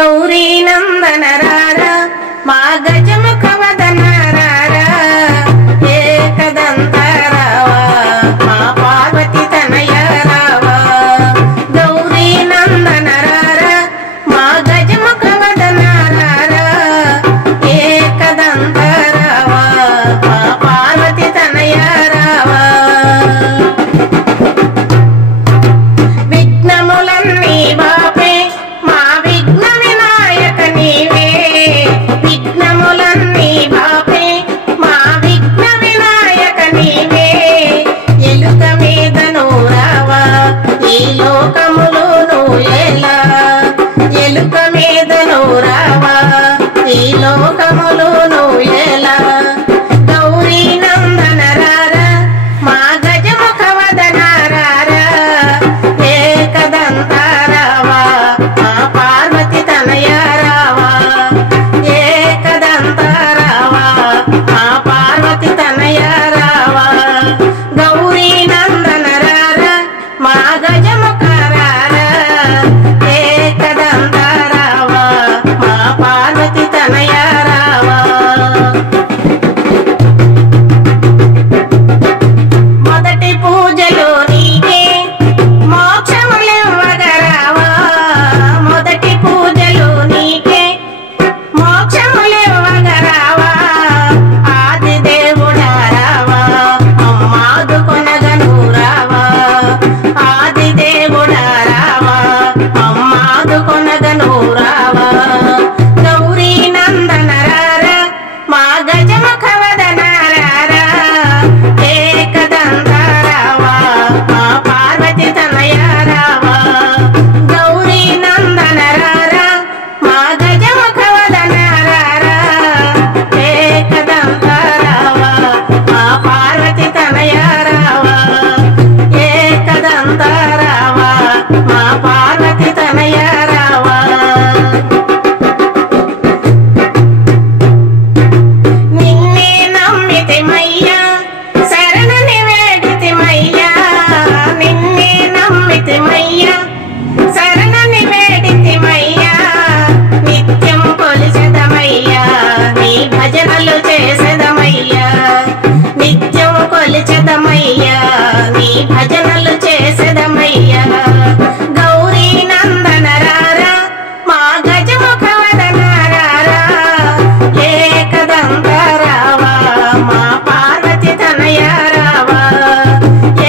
गौरी नंदन रारा मा गजमुख वदन रारा एकदंत रावा मा पार्वती तनय रावा। गौरी नंदन रारा मा गजमुख वदन रारा एकदंत रावा मा पार्वती तनय रावा। विघ्नमुलन्नी बापे मा विघ्न विनायक नीवे। विघ्नमुलन्नी बापे मा विघ्न विनायक नीवे। ఎలుక మీద నూరావా ఈ లోకములు నూయేలా। ఎలుక మీద నూరావా ఈ లోకములు నూయేలా। గౌరీ నందన రారా మా గజముఖ వదన రారా एकदंत रावा मा पार्वती तनय रावा। एकदंत रावा मा पार्वती तनय रावा। गौरी नंदन रारा मा गजमुख रारा एकदंत रावा मा पार्वती तनय रावा। మొదటి పూజలో నీకే మోక్షములివ్వగరావా। మొదటి పూజలో నీకే మోక్షములివ్వగరావా। ఆది దేవుడా రావా అమ్మాదు కొనగను రావా। ఆది దేవుడా రావా అమ్మాదు కొనగను రావా। గౌరీ నందన రారా మా గజముఖ వదన రారా एकदंत रावा मा पार्वती तनय रावा। गौरी नंदन रारा मा गजमुख वदन रारा एकदंत रावा मा पार्वती तनय रावा। एकदंत रावा मा पार्वती तनय रावा। నిన్నే నమ్మితిమయ్యా శరణని వేడితిమయ్యా। నిన్నే నమ్మితిమయ్యా శరణని వేడితిమయ్యా। నిత్యం కొలిచెదమయ్యా నీ భజనలు చేసెదమయ్యా। నిత్యం కొలిచెదమయ్యా నీ భజనలు చేసెదమయ్యా। గౌరీ నందన రారా మా గజముఖ వదన రారా एकदंत रावा मा पार्वती तनय रावा।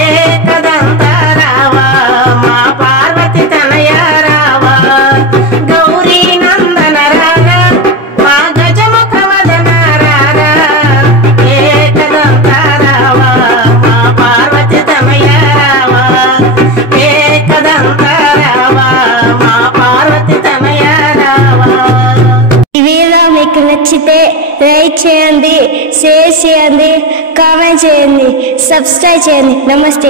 एकदंत रावा मा पार्वती तनय रावा। गौरी नंदन रारा मा गजमुख वदन रारा एकदंत रावा मा पार्वती तनय रावा। एकदंत रावा मा पार्वती तनय रावा। ఈ వీడియో మీకు నచ్చితే లైక్ చేయండి, షేర్ చేయండి, కామెంట్ చేయండి, సబ్స్క్రైబ్ చేయండి. నమస్తే.